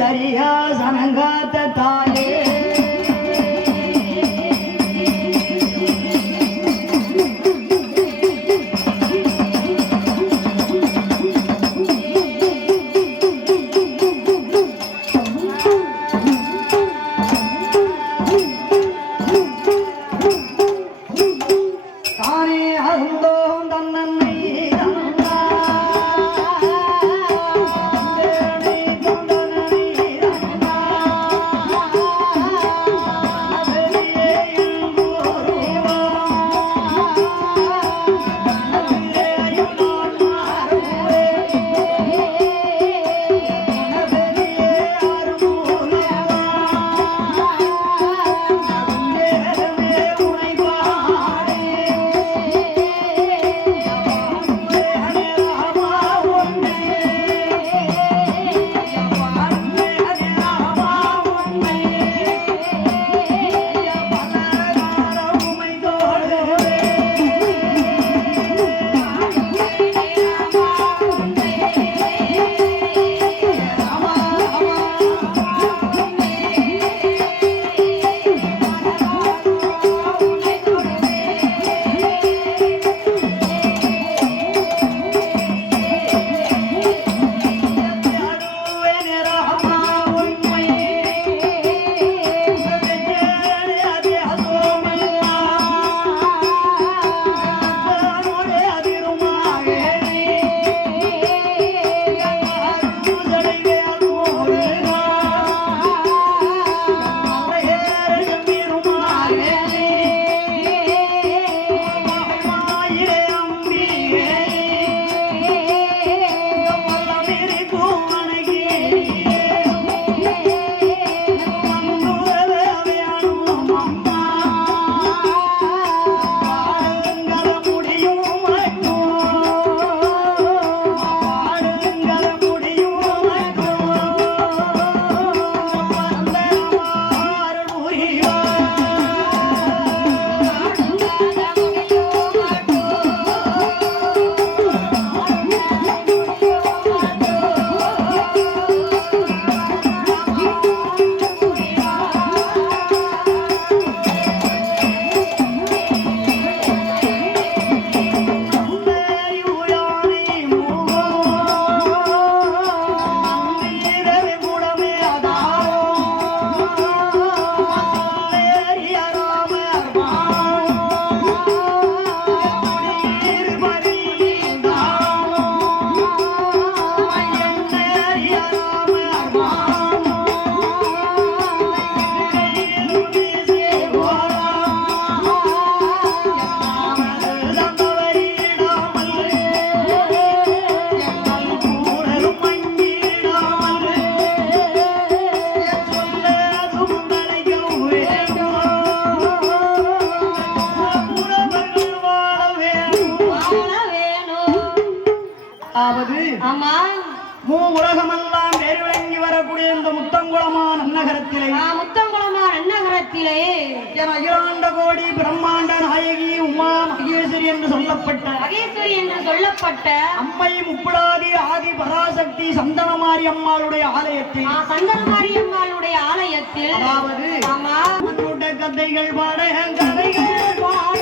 சரியா சனங்காத்த தாயே மூவுலகமெல்லாம் பேர் விளங்கி வரக்கூடிய இந்த முத்தங்குளமான நன்னகரத்திலே என அகிலாண்ட கோடி பிரம்மாண்ட நாயகி உமா மகேஸ்வரி என்று சொல்லப்பட்ட அம்மை முப்புளாதி ஆதி பராசக்தி சந்தனமாரி அம்மாளுடைய ஆலயத்தில் அதாவது கதைகள் பாட கதைகள் பாட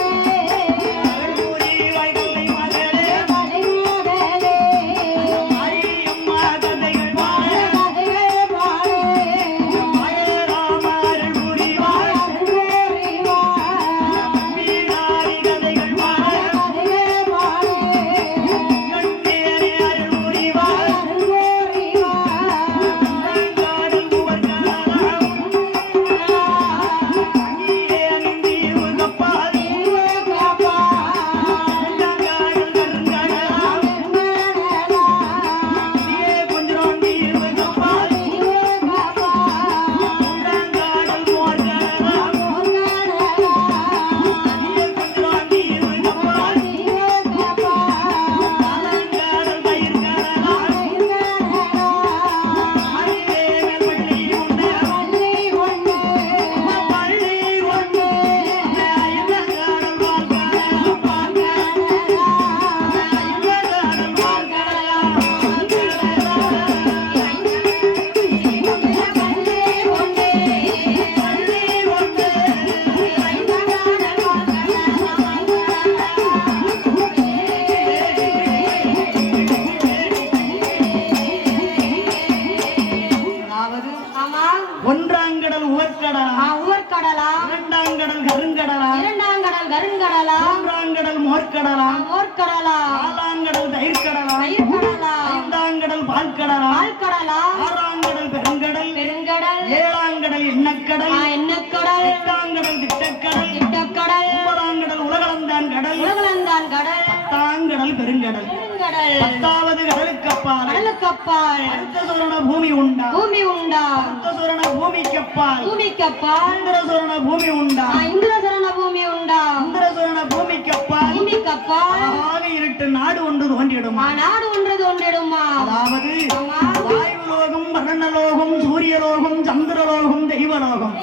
மோர்க்கடலா மோர்க்கடலா 4ஆம் கடல் தயிர்க்கடலா தயிர்க்கடலா 5ஆம் கடல் பால்கடலா பால்கடலா 6ஆம் கடல் பெருங்கடல் பெருங்கடல் 7ஆம் கடல் எண்ணக்கடல் எண்ணக்கடல் 8ஆம் கடல் திட்டக்கடல் திட்டக்கடல் 9ஆம் கடல் உலகளந்தான் கடல் உலகளந்தான் கடல் 10ஆம் கடல் பெருங்கடல் பெருங்கடல் 10வது கடலுக்கப்பால் கடலுக்கப்பால் அடுத்த சுரண பூமி உண்டா பூமி உண்டா அடுத்த சுரண பூமிக்கப்பால் பூமிக்கப்பால் இந்திரசுரண பூமி உண்டா இந்திரசரண பூமி உண்டா இந்திரசுரண பூமிக்கப்பால் பூமிக்கப்பால் ஆக இருட்டு நாடு ஒன்று தோன்றிடுமா நாடு ஒன்று தோன்றிடுமா அதாவது வாயுலோகம் வர்ணலோகம் சூரியலோகம் சந்திரலோகம் தெய்வலோகம்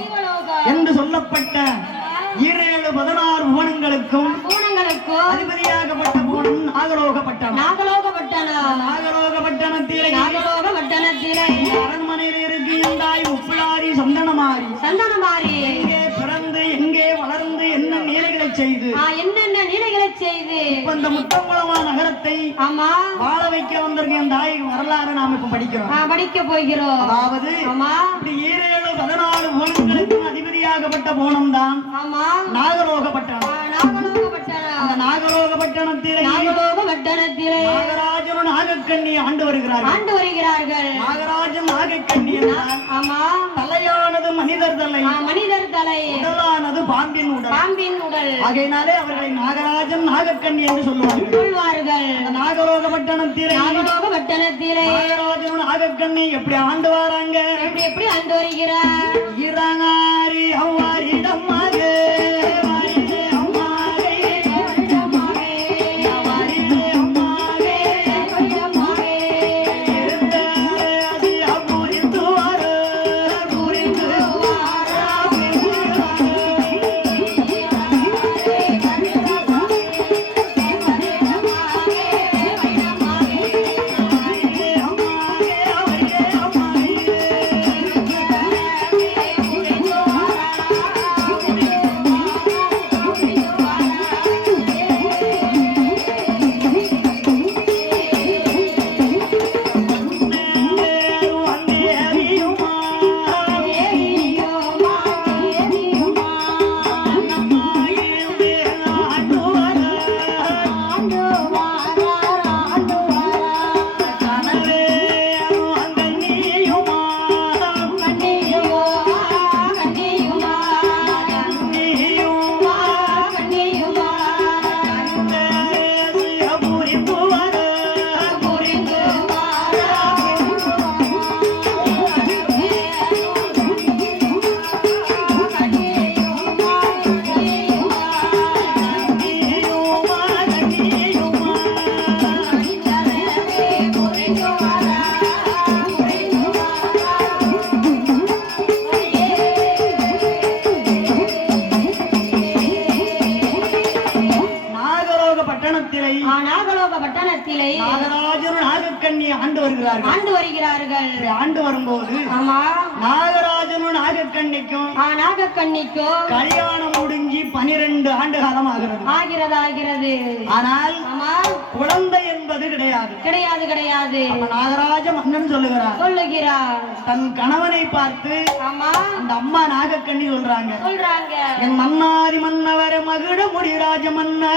என்று சொல்லப்பட்ட 16 புவனங்களுக்கும் பூனங்களுக்கும் அதிபதியாகப்பட்ட பூனம் நாகலோகப்பட்டணம் நாகலோகப்பட்டணத்திலே அரண்மனையில் இருக்கின்றாய் உப்பிளாரி சந்தனமாரி எங்கே பிறந்து எங்கே வளர்ந்து என்ன நீலைகளை செய்து என்னென்ன நீலைகளை செய்து இந்த முத்தங்குளமா நகரத்தை ஆமா வாழ வைக்க வந்திருக்க என் தாய் வரலாறு நாம இப்ப படிக்கிறோம் படிக்க போகிறோம் அதாவது ஆமா இப்படி 16 புவனங்களுக்கும் அதிபதியாகப்பட்ட பூனம் தான் ஆமா நாகலோகப்பட்டணம் அந்த நாகலோகப்பட்டணத்திலே நாகராஜனும் நாகக்கண்ணி ஆண்டு வருகிறார்கள் நாகராஜன் நாகக்கண்ணி என்றால் ஆமா தலையானது மனிதர் தலை உடலானது பாம்பின் உடல் ஆகையினாலே அவர்களை நாகராஜன் நாகக்கண்ணி என்று சொல்லுவார்கள் அந்த நாகலோகப்பட்டணத்திலே நாகராஜனும் நாகக்கண்ணி எப்படி ஆண்டு வராங்க எப்படி ஆண்டு வருகிறார் இறங்காரி அவ்வாரிடமாக பட்டணத்திலே நாகராஜரும் நாகக்கண்ணி ஆண்டு வருகிறார்கள் ஆண்டு வரும்போது ஆமா நாகராஜனும் நாகக்கண்ணிக்கும் கல்யாணம் முடிஞ்சு 12 ஆண்டு காலம் ஆகிறது ஆனால் குழந்தை என்பது கிடையாது நாகராஜ மன்னன் சொல்லுகிறார் தன் கணவனை பார்த்து அந்த அம்மா நாகக்கண்ணி சொல்றாங்க என் மன்னாரி மன்னவர மகுட முடி ராஜமன்னா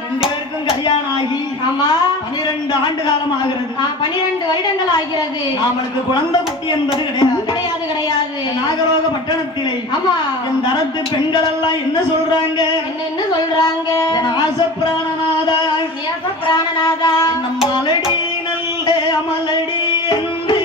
2 பேருக்கும் கல்யாணம் ஆகி 12 ஆண்டு காலம் ஆகிறது 12 வருடங்கள் ஆகிறது அவளுக்கு குழந்தை குட்டி என்பது கிடையாது நாகலோக பட்டணத்திலே என் தரத்து பெண்கள் எல்லாம் என்ன சொல்றாங்க ஆசை பிராணநாதா நம்ம அலடி நல்ல அமலடி என்று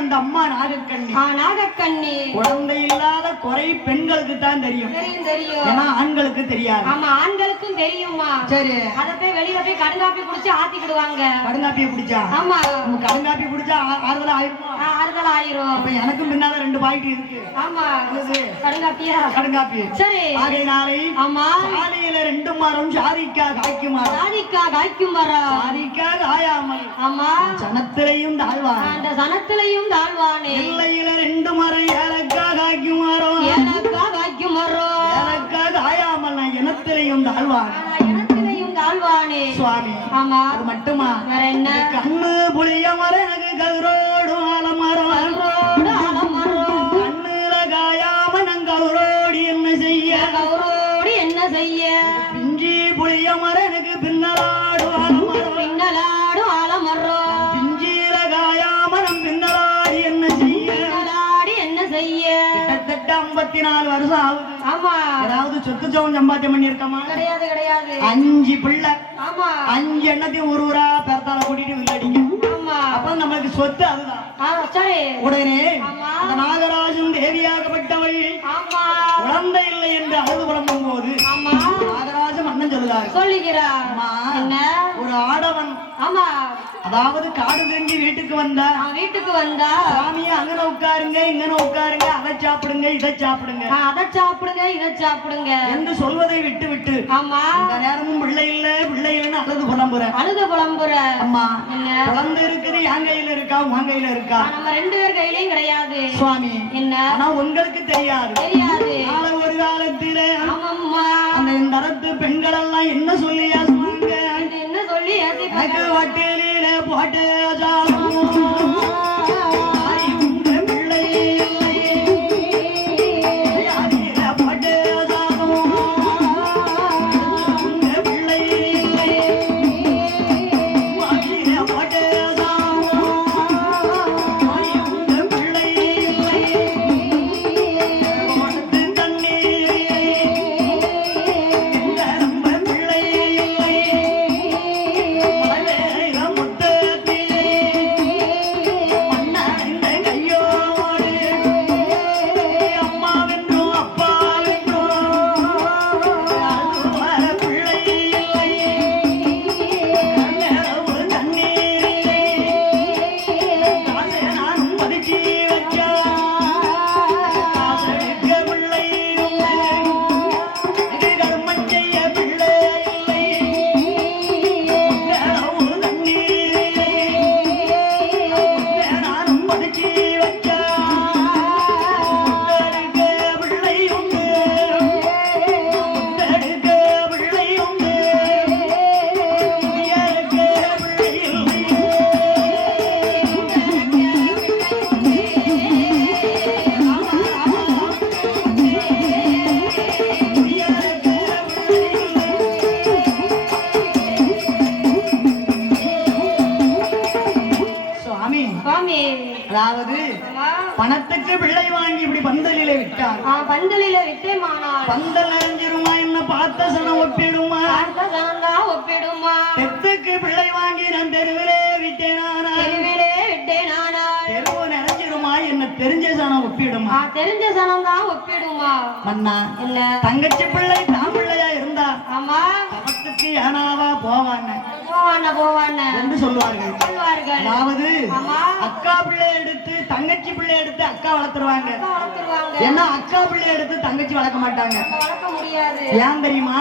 அந்த அம்மா நாகக்கண்ணி. நாகக்கண்ணி குழந்தை இல்லாத குறை பெண்களுக்கு தான் தெரியும். தெரியும் தெரியும். ஏன்னா ஆண்களுக்கு தெரியாது. ஆமா ஆண்களுக்கும் தெரியுமா. சரி அத போய் வெளியில போய் கடுங்காப்பி குடிச்சு ஆத்திக்கிடுவாங்க. கடுங்காப்பியை குடிச்சா? ஆமா கடுங்காப்பி குடிச்சா ஆறுதல் ஆயிருமா? ஆறுதல் ஆயிரும். அப்ப எனக்கும் பின்னால 2 பாக்கெட் இருக்கு. ஆமா கடுங்காப்பியா? கடுங்காப்பி. சரி ஆகையினாலே ஆமா சாதியில 2 மரம் சாதிக்கா காய்க்கும் மரம். சாதிக்கா காய்க்கும் மரம். சாதிக்கா காயாமல் ஆமா சனத்திலையும் தாழ்வான். அந்த சனத்திலையும் தாழ்வானே. எல்லையில 2 மரம் ஏலக்கா காய்க்கும் மரம். ஏலக்கா காய்க்கும் மரம். ஏலக்கா காயாமல் நான் இனத்திலையும் தாழ்வான். இனத்திலையும் தாழ்வானே சுவாமி. ஆமா அது மட்டுமா வேற என்ன? கண்ணு புளிய மரம் எனக்கு கதிரோடு ஆலமரம். ஆலமரம் கண்ணுல காயாம நான் கௌரோடி என்ன செய்ய? கௌரோடி என்ன செய்ய? பிஞ்சி புளிய மரம் எனக்கு பின்னலாடு ஆலமரம். பின்னலாடு ஆலமரம் பிஞ்சில காயாம நான் பின்னலாடி என்ன செய்ய? பின்னலாடி என்ன செய்ய? கிட்டத்தட்ட 54 வருஷம் ஆகுது. ஆமா ஏதாவது சொத்து சோகம் சம்பாத்தியம் பண்ணி இருக்கமா? கிடையாது கிடையாது. 5 பிள்ளை. ஆமா 5 எண்ணத்தையும் ஒரு ஊரா பேர்த்தால கூட்டிட்டு வில்லடிங்க. ஆமா அப்புறம் நமக்கு சொத்து அதுதான். சரி உடனே அந்த நாகராஜன் தேவியாகப்பட்டவள் ஆமா குழந்தை இல்லை என்று அழுது புலம்பும் போது ஆமா நாகராஜன் அண்ணன் சொல்லுகிறார். என்ன ஒரு ஆடவன் ஆமா அதாவது காடு தெரிஞ்சு வீட்டுக்கு வந்தா சாமியை அங்கன உட்காருங்க இங்கன உட்காருங்க அதை சாப்பிடுங்க இதை சாப்பிடுங்க அதை சாப்பிடுங்க இதை சாப்பிடுங்க என்று சொல்வதை விட்டு விட்டு ஆமா இந்த நேரமும் பிள்ளை இல்லைன்னு அழுது புலம்புற அம்மா குழந்தை இருக்குது என் கையில இருக்கா உன் கையில இருக்கா? நம்ம 2 பேர் கையிலயும் கிடையாது சுவாமி. என்ன ஆனா உங்களுக்கு தெரியாது. ஒரு காலத்தில அந்த தரத்து பெண்கள் எல்லாம் என்ன சொல்லியா சொன்னாங்க? என்ன சொல்லி வட்டியில போட்டு அதாவது பணத்துக்கு பிள்ளை வாங்கி இப்படி பந்தலிலே விட்டார். பந்தலிலே விட்டேமானால் பந்தல் நிறைஞ்சிருமா என்ன பார்த்த சனம் ஒப்பிடுமா? ஒப்பிடுமா? தெத்துக்கு பிள்ளை வாங்கி நான் தெருவிலே விட்டேனானா? தெருவு நிறைஞ்சிருமா என்ன தெரிஞ்ச சனம் ஒப்பிடுமா? தெரிஞ்ச சனம் தான் ஒப்பிடுமா? மன்னா இல்ல தங்கச்சி பிள்ளை தான் பிள்ளையா இருந்தா ஆமா தவத்துக்கு ஏனாவா போவாங்க என்று சொல்வார்கள். அதாவது அக்கா பிள்ளை எடுத்து தங்கச்சி பிள்ளை எடுத்து அக்கா வளர்த்துருவாங்க. ஏன்னா அக்கா பிள்ளை எடுத்து தங்கச்சி வளர்க்க மாட்டாங்க. ஏன் தெரியுமா?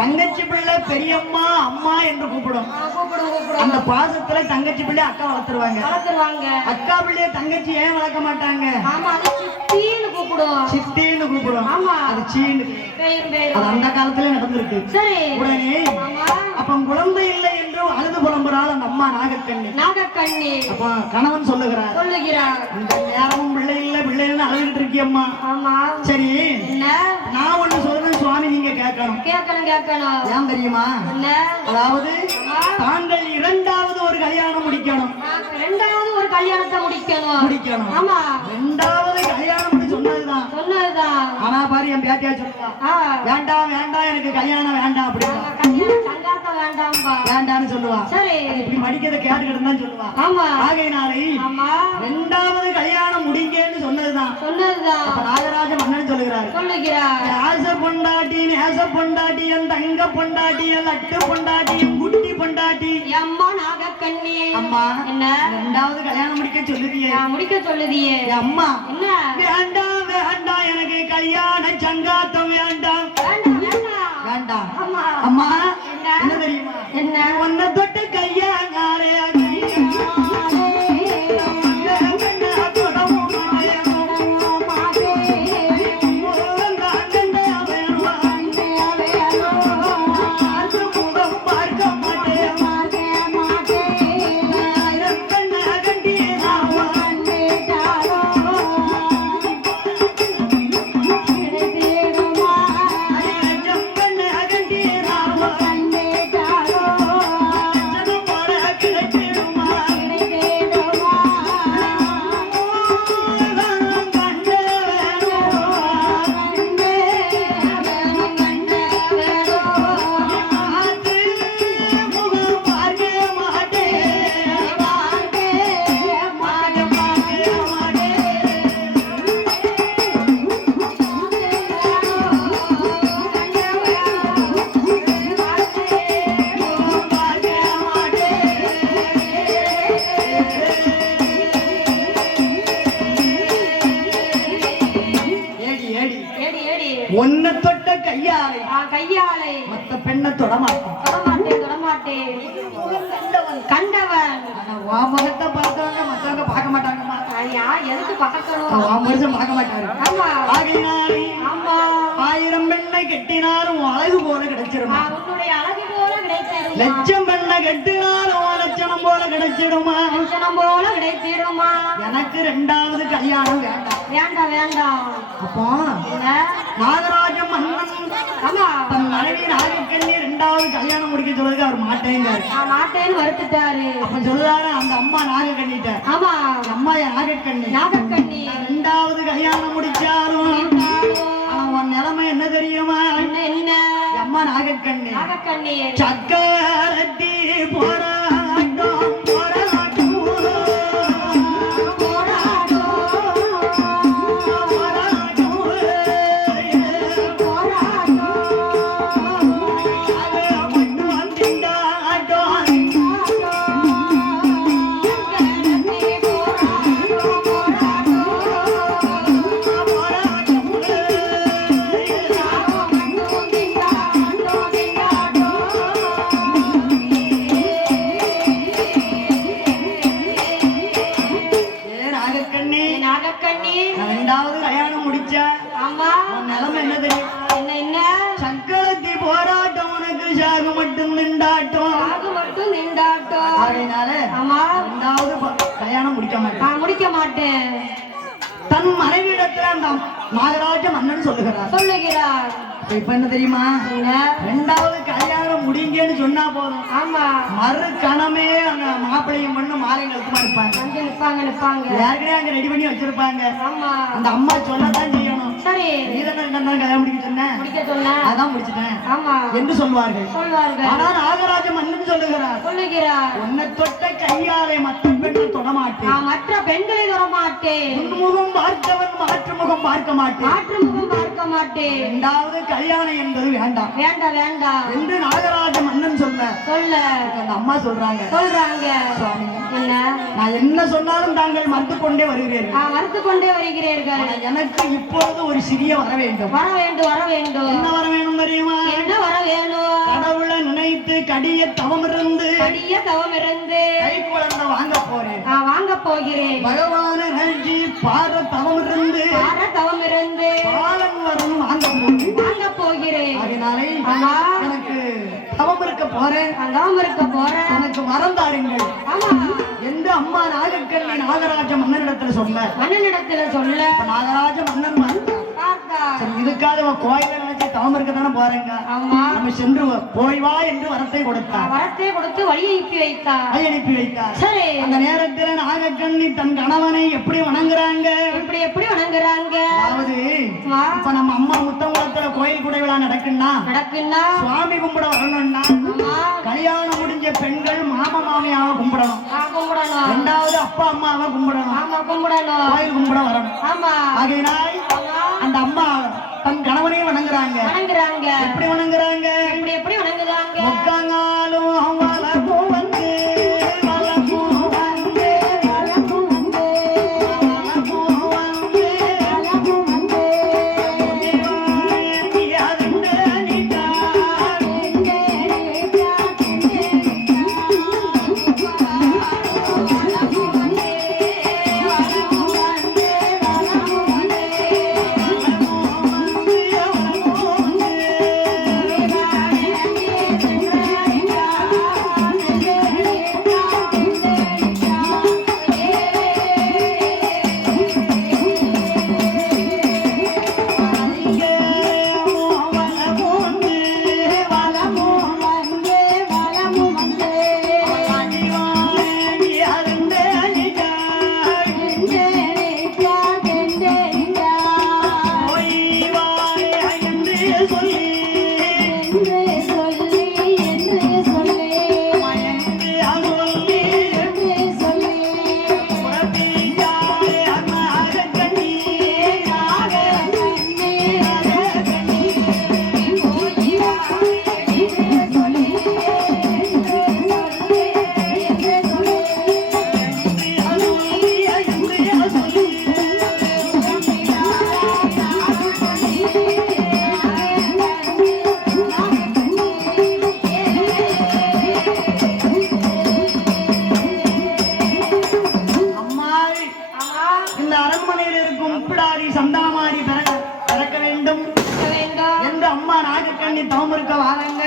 தங்கச்சி பிள்ளை பெரியம்மா அம்மா என்று கூப்பிடும். அந்த பாசத்துல தங்கச்சி பிள்ளை அக்கா வளர்த்துருவாங்க. அக்கா பிள்ளைய தங்கச்சி ஏன் வளர்க்க மாட்டாங்க? சித்தின்னு கூப்பிடும். அது சீன்னு அது அந்த காலத்துல நடந்திருக்கு. உடனே அப்ப குழந்தை இல்லை என்று அழுது புலம்புறாள் அந்த அம்மா நாகக்கண்ணி. அப்ப கணவன் சொல்லுகிறார் இந்த நேரமும் பிள்ளை இல்லைன்னு அழுதுட்டு இருக்கியம்மா. சரி நான் ஒண்ணு சொல்றேன் சுவாமி, நீங்க கேட்கணும். ஏன் தெரியுமா? அதாவது தாங்கள் 2வது ஒரு கல்யாணம் முடிக்கணும். 2வது ஒரு கல்யாணத்தை முடிக்கணும். 2வது கல்யாணம் சொன்னதுதான். ஆனா பாரு என் பேத்தியா சொல்லுவா வேண்டாம் எனக்கு கல்யாணம் வேண்டாம் அப்படின்னு. வேண்டாம்பா வேண்டான்னு சொல்லுவான். சரி இப்படி மடிக்கிறத கேட்டுக்கிட்டு தான் சொல்லுவான். ஆமா ஆகையினாலே ஆமா ரெண்டாவது கல்யாணம் முடிங்கன்னு சொன்னதுதான். சொன்னதுதான் அப்ப நாகராஜ மன்னன் சொல்லுகிறார். சொல்லுகிறார் ஆச பொண்டாட்டி நேச பொண்டாட்டி என் தங்க பொண்டாட்டி என் லட்டு பொண்டாட்டி என் குட்டி பொண்டாட்டி அம்மா நாகக்கண்ணி அம்மா என்ன ரெண்டாவது கல்யாணம் முடிக்க சொல்லுதியே முடிக்க சொல்லுதியே அம்மா என்ன வேண்டாம் வேண்டாம் எனக்கு கல்யாண சங்காத்தம் வேண்டாம் வேண்டாம் வேண்டாம் வேண்டாம் அம்மா அம்மா என்ன என்ன தெரியுமா என்ன ஒன்ன தொட்ட கையாங்காரே ஒன்ன தொட்ட கையாலை கையாலை மத்த பெண்ணை தொடமாட்டேன் தொடமாட்டேன் தொடமாட்டேன் கண்டவன் உன் முகத்தை பார்த்தவங்க மத்தவங்க பார்க்க மாட்டாங்கம்மா. ஐயா எதுக்கு பார்க்கணும் உன் மனுஷன் பார்க்க மாட்டாரு. ஆமா ஆகையினாலே ஆமா 1000 பெண்ணை கெட்டினாலும் அழகு போல கிடைச்சிருமா. உன்னுடைய அழகு போல கிடைச்சிடும் லட்சம் பெண்ணை கெட்டினாலும் லட்சணம் போல கிடைச்சிடுமா. லட்சணம் போல கிடைச்சிடுமா. எனக்கு ரெண்டாவது கல்யாணம் வேண்டாம் வேண்டாம் வேண்டாம். அப்போ என்ன நாகராஜ மன்னன் ஆமா தன் மனைவி நாகக்கண்ணி ரெண்டாவது கல்யாணம் முடிக்க சொல்றதுக்கு அவர் மாட்டேங்காரு. நான் மாட்டேன்னு வருத்துட்டாரு. அப்ப சொல்லுறாரு அந்த அம்மா நாகக்கண்ணிட்ட ஆமா அம்மா நாகக்கண்ணி நாகக்கண்ணி ரெண்டாவது கல்யாணம் முடிச்சாலும் ஆனா உன் நிலைமை என்ன தெரியுமா. என்ன அம்மா நாகக்கண்ணி நாகக்கண்ணி சக்கரத்தி போராட்டம் போராட்டம் ரெண்டாவது கல்யாணம் முடிச்ச ஆமா நிலைமை என்ன தெரியும். என்ன என்ன சக்கரத்தி போராட்டம் உனக்கு சாகு மட்டும் நின்றாட்டம் அது மட்டும் நின்றாட்டம். அதனால ஆமா ரெண்டாவது கல்யாணம் முடிக்க மாட்டேன் நான் முடிக்க மாட்டேன். தன் மனைவியிடத்துல அந்த நாகராஜ மன்னன் சொல்லுகிறார். இப்ப என்ன தெரியுமா என்ன ரெண்டாவது கல்யாணம் முடிங்கன்னு சொன்னா போதும். ஆமா மறு கணமே அங்க மாப்பிள்ளையும் பண்ணு மாலைகளுக்குமா இருப்பாங்க. அங்க நிப்பாங்க நிப்பாங்க ஏற்கனவே அங்க ரெடி பண்ணி வச்சிருப்பாங்க. ஆமா அந்த அம்மா சொல்லத்தான் செய்யணும். சரி நீ தானே ரெண்டாவது கல்யாணம் முடிக்க சொன்னேன் முடிக்க சொன்ன அதான் முடிச்சிட்டேன் ஆமா என்று சொல்வார்கள். சொல்வார்கள். ஆனா நாகராஜ மன்னன் சொல்லுகிறார் உன்னை தொட்ட கையாலே மற்ற பெண்ணை தொடமாட்டேன். நான் மற்ற பெண்களை தொடமாட்டேன். முன்முகம் பார்த்தவன் மாற்று முகம் பார்க்க மாட்டேன். மாற்று முகம் பார்க்க மாட்டேன். இரண்டாவது கல்யாணம் என்பது வேண்டாம் வேண்டாம் வேண்டாம் என்று நாகராஜ மன்னன் சொல்ல அந்த அம்மா சொல்றாங்க சுவாமி என்ன நான் என்ன சொன்னாலும் தாங்கள் மறுத்து கொண்டே வருகிறீர்கள். மறுத்து கொண்டே வருகிறீர்கள். எனக்கு இப்பொழுது ஒரு சிறிய வர வேண்டும். வர வேண்டும் வர வேண்டும். என்ன வர வேணும் தெரியுமா. என்ன வர வேணும். கடவுளை நினைத்து கடிய தவம் இருந்து கை குழந்தை வாங்க போறேன். வாங்க போகிறேன். பகவான நினைச்சு பார தவம் இருந்து பாலன் வரும் வாங்க போகிறேன். அதனாலே எனக்கு தவம் இருக்க போறேன். எனக்கு வரம் தாருங்கள் என்று அம்மா நாகக்கண்ணி நாகராஜ மன்னனிடத்துல சொல்ல நாகராஜ மன்னன் இதுக்காக கோயில நினைச்சு தவம் இருக்க தானே போறேங்க. நம்ம சென்று போய் வா என்று வரத்தை கொடுத்து வழி அனுப்பி வைத்தார். சரி அந்த நேரத்தில் நாகக்கண்ணி தன் கணவனை எப்படி வணங்குறாங்க. அதாவது இப்ப நம்ம அம்மா முத்தங்குளத்துல கோயில் கூட விழா நடக்குன்னா சுவாமி கும்பிட வரணும்னா கல்யாணம் முடிஞ்ச பெண்கள் மாமா மாமியாவை கும்பிடணும். கும்பிடணும். ரெண்டாவது அப்பா அம்மாவை கும்பிடணும். ஆமா கும்பிடணும். கோயில் கும்பிட வரணும். ஆமா. ஆகையினால் அந்த அம்மா தன் கணவனையும் வணங்குறாங்க. வணங்குறாங்க. எப்படி வணங்குறாங்க? எப்படி வணங்குறாங்க? முக்கங்காலும் வளமும் வந்து வளமும் வந்து வளமும் வந்து வளமும் வந்து வளமும் வந்து சந்தாமாரி பிறக்க வேண்டும் என்று அம்மா நாகக்கண்ணி தவம் இருக்க வாழங்க.